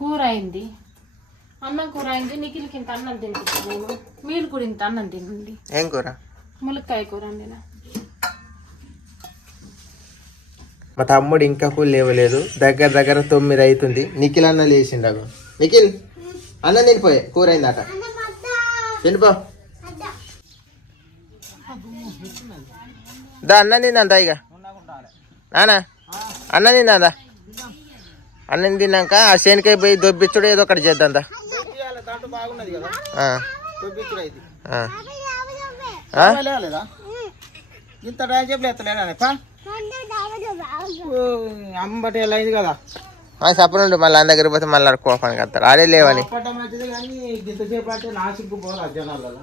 కూర అయింది, అన్నం కూర అయింది. నిఖిల్కి ఇంత అన్నం తినిపిస్తాను నేను, మీరు కూడా ఇంత అన్నం తినండి. ఏం కూర? ములక్కాయ కూర అండినా. మా తమ్ముడు ఇంకా కూడా లేవలేదు, దగ్గర 9 అవుతుంది. నిఖిల్ అన్న లేచిండు. నిఖిల్ అన్నం తినిపోయే, కూర అయిందట, తినిపో. దా అన్నం తిందా ఇక నానా, అన్నం తిందా. అన్నం తిన్నాక ఆ శనికాయ పోయి దొబ్బిచ్చుడు ఏదో ఒకటి చేద్దాం. ఇంత టైం చెప్పలేదా అంబటి ఎలా అయింది కదా చెప్పనుండు. మళ్ళీ అన్న దగ్గర పోతే మళ్ళీ కోపానికి వస్తారు. ఆడే లేవని మంచిది కానీ ఇంతసేపు అంటే నా సిగ్గు పోరా జనాలు కదా.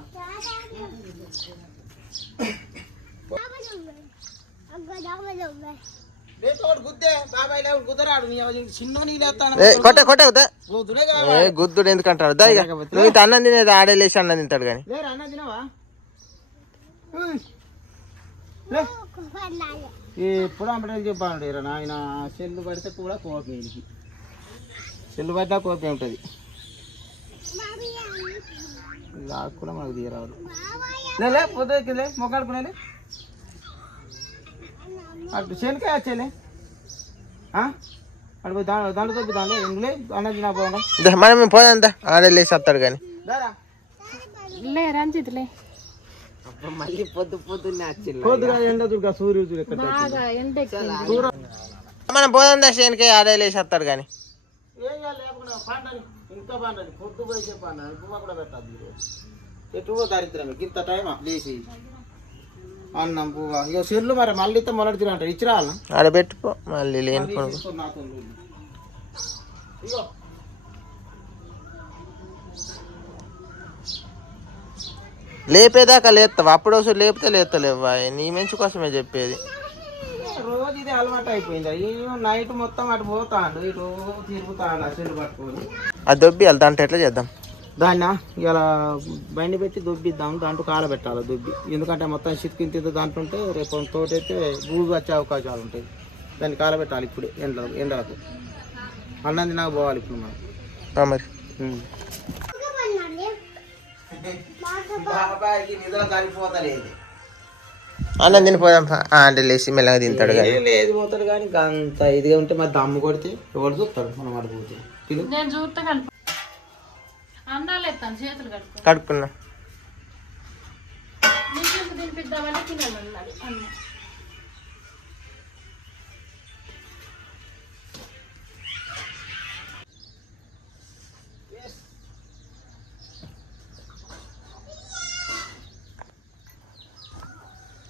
గుద్దుడు ఎందుకంటాడు? నువ్వు ఇంత అన్నం తినేది ఆడే లేచి అన్నం తింటాడు కానీ. అన్నం తినవా? ఎప్పుడు అంబటి చెప్పాడు నాయన. సెల్లు పడితే కూడా కోపం, ఇంటికి సెల్లు పడితే కోపం ఉంటుంది. లాక్ కూడా మనకు తీయరాదు. లే పొద్దులే మొక్కడుకునేలే అటు శనికాయ వచ్చేలే అటు పోయి దాంట్లో తప్పి దాంట్లో ఎందులే అన్న తినా పోదా. మనం పోదా ఆడే లేచి వస్తాడు కానీ. లే రంజిత్లే మళ్ళీ పొద్దుగా ఎండ చూడ సూర్యుడు మనం పోదా శనికాయ ఆడే లేచి వస్తాడు కానీ. ఏం చేయాలి లేకుండా పండాలి, ఇంకా పండాలి. పొద్దు పోయి పండాలి, పువ్వ కూడా పెట్టాలి. ఎటువో దరిద్రమే ఇంత టైమా లేచి అన్నం పువ్వ. ఇక సెల్లు మరి మళ్ళీ మొదటి తిన అంటారు, ఇచ్చిరా ఆడ పెట్టుకో మళ్ళీ లేని. లేపేదాకా లేస్తావా? అప్పుడు ఒకసారి లేపితే లేస్తలేవా? నీ మంచి కోసమే చెప్పేది. రోజు ఇది అలవాటు అయిపోయింది. నైట్ మొత్తం అటు పోతాడు, ఇటు తిరుగుతాడు అసలు పట్టుకొని. అది దొబ్బియాలి. దాంట్లో ఎట్లా చేద్దాం? దాన్ని ఇలా బండి పెట్టి దొబ్బిద్దాం. దాంట్లో కాలబెట్టాలి దొబ్బి, ఎందుకంటే మొత్తం చితికింత దాంట్లో ఉంటే రేపు తోటైతే భూమి వచ్చే అవకాశాలు ఉంటాయి. దాన్ని కాలబెట్టాలి ఇప్పుడు ఎండలకు. అన్నం తినాక పోవాలి ఇప్పుడు మనం. మరి అన్నం తినిపోదాం అంటే లేచి మెల్లగా తింటాడు కానీ. లేదు పోతాడు కానీ అంత ఇదిగా ఉంటే మరి దమ్ము కొడితే ఎవరు చూస్తాడు మనం అడిగిపోతే. నేను చూస్తా కలిపి అన్నాలు ఎత్తాను, చేతులు కడుక్కున్నా. నీకు తినిపిద్దామని తినాలన్నది అన్న.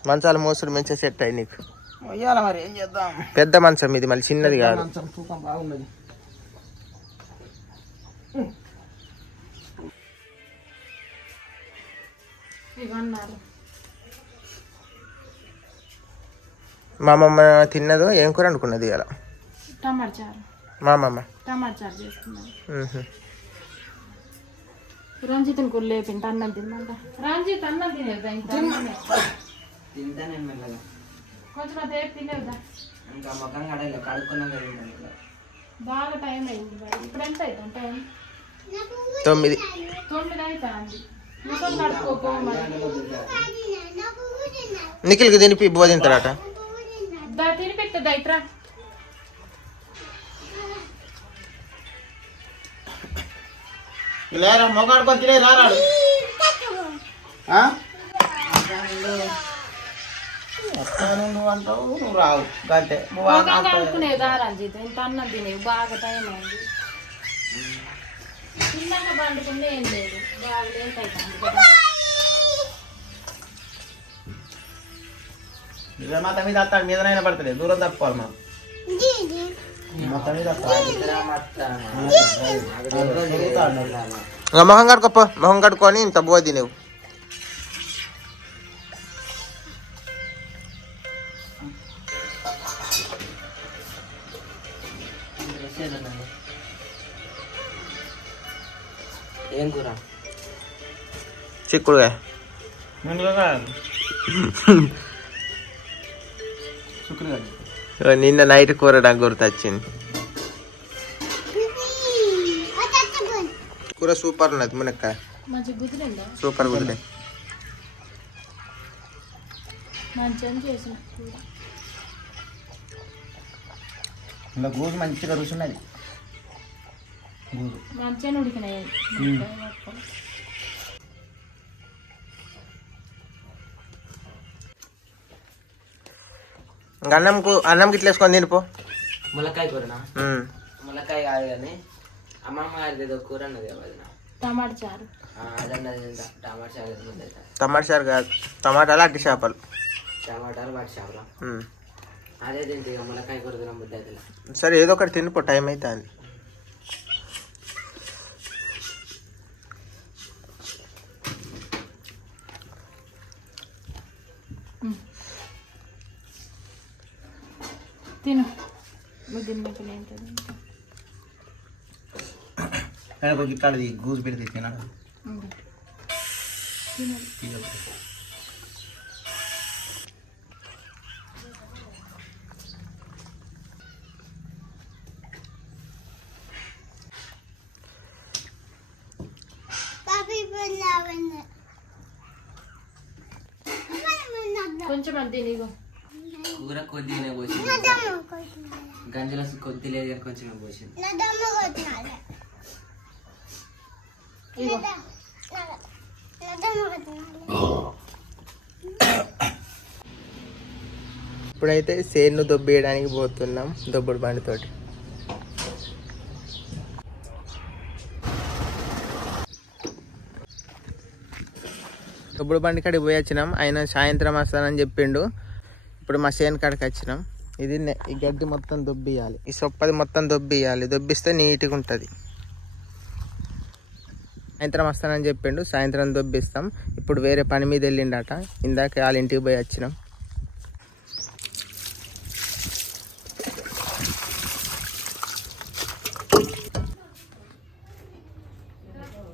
మంచాలు మోసుడు మంచిగా సెట్ అయ్యి నీకు. ఇయ్యాల మరి ఏం చేద్దాం. పెద్ద మంచం ఇది, మళ్ళీ చిన్నది కాదు. తూకం బాగున్నది. మా అమ్మమ్మ తిన్నదో ఏం కూర అనుకున్నది ఇలా. టమాటా చారు. మా అమ్మమ్మ టమాటా చారు చేసుకున్నాను. రంజిత్ని కూడా లేపింట అన్నం తిందా. రంజిత్ అన్నం తినేదా? తింటానే మెల్లగా కొంచెం అదే తినేదా. ఇంకా మొక్కం కడలే కడుక్కున్నాక బాగా టైం అయింది. ఇప్పుడు ఎంత అవుతాం టైం? 9 అవుతా అండి. మొత్తం కడుక్కోపో. నిఖిల్కి తినిపి బోధింటారట. తినిపెట్టదా ఇట్రా. లేరా మొగాడుకొని తినే రారాడు. అంటావు నువ్వు రావు అంతే. కడుక్కునేదా రంజిత్? ఇంత అన్నం తినేవి బాగా టైం అయింది. చిన్నగా పండుకుంటే ఏం లేదు, బాగా లేట్ అవుతుంది కదా. మొత్తం మీద వస్తాడు, మీదనైనా పడతలేదు, దూరం తప్పుకోవాలి మనం. మొత్తం మీద మొహం కడుకోపో. మొహం కడుక్కొని ఇంత బో తినేవు. ఏం కూర? చిక్కుడుగా. నిన్న నైట్ కూర నాకు గుర్తొచ్చింది. కూర సూపర్ ఉన్నది మునక్కాయ మంచిగా కుదిరిందా? సూపర్ కుదిరే. మంచిగా చేసిన కూర. ఇంకా గూజు మంచిగా రుచున్నది. గూజు మంచిగా ఉడికినాయి. ఇంకా అన్నం గిట్ల వేసుకొని తినిపో. ములక్కాయ కూరనా? ములక్కాయ కాదు కానీ అమ్మమ్మ గారిది ఏదో కూర అన్నది వదిన. టమాటా చారు. అదన్నది టమాటా చారు. టమాటా చారు కాదు, టమాటాలు అట్టి చేపలు. టమాటాలు వాటి చేపలు అదే తింటే ఇక ములక్కాయ కూర తినబుద్ది అయితే. సరే ఏదో ఒకటి తినిపో, టైం అయితే అని. తిను ముద్దిన్నప్పుడు ఏంటది కొంచెం ఇట్లాంటిది గూజు పెడితే తినాలి. కొంచెం అంతే నీకు కూర కొద్దిగానే పోసింది, గంజల కొద్ది లేదు కానీ కొంచెం పోసింది. ఇప్పుడైతే సేను దొబ్బేయడానికి పోతున్నాం దొబ్బుడు బండితోటి. దొబ్బుడు బండి కాడికి పోయి వచ్చినాం. ఆయన సాయంత్రం వస్తానని చెప్పిండు. ఇప్పుడు మా సేను కాడికి వచ్చినాం. ఇది ఈ గడ్డి మొత్తం దొబ్బియాలి, ఈ సొప్పది మొత్తం దొబ్బియాలి. దొబ్బిస్తే నీట్గా ఉంటుంది. సాయంత్రం వస్తానని చెప్పిండు, సాయంత్రం దొబ్బిస్తాం. ఇప్పుడు వేరే పని మీద వెళ్ళిండట, ఇందాక వాళ్ళ ఇంటికి పోయి వచ్చినాం.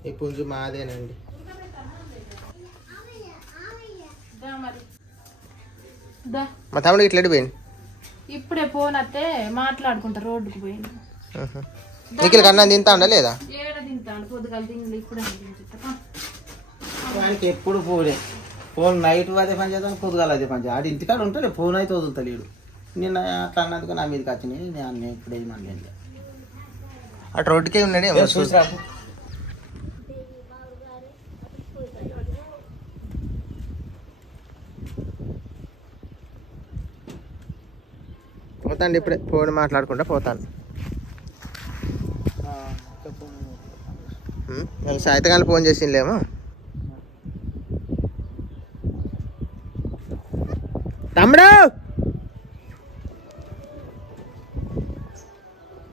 ఈ పుంజు మాదేనండి. మా తమ్ముడు ఇట్లా పోయింది. ఇప్పుడే ఫోన్ వస్తే మాట్లాడుకుంటా రోడ్డుకు పోయింది. నీకు కన్నా తింటా లేదా? ఏడ తింటాను పొద్దుగాల తిండి ఇప్పుడు వానికి ఎప్పుడు ఫోనే. ఫోన్ నైట్ అదే పని చేద్దాం, పొద్దుగాల అదే పని చేయాలి. ఆడి ఇంటికాడ ఉంటే ఫోన్ అయితే వదులుతలేడు. నిన్న అట్లా అన్నందుకు నా మీదకి వచ్చినాయి. నేను ఇప్పుడు ఏమన్నా అటు రోడ్డుకే ఉన్నాడే చూసిరాకు. పోతాండి, ఇప్పుడే ఫోన్ మాట్లాడుకుంటా పోతాను. సాయంత్రకాలం ఫోన్ చేసిండేమో. తమ్ముడు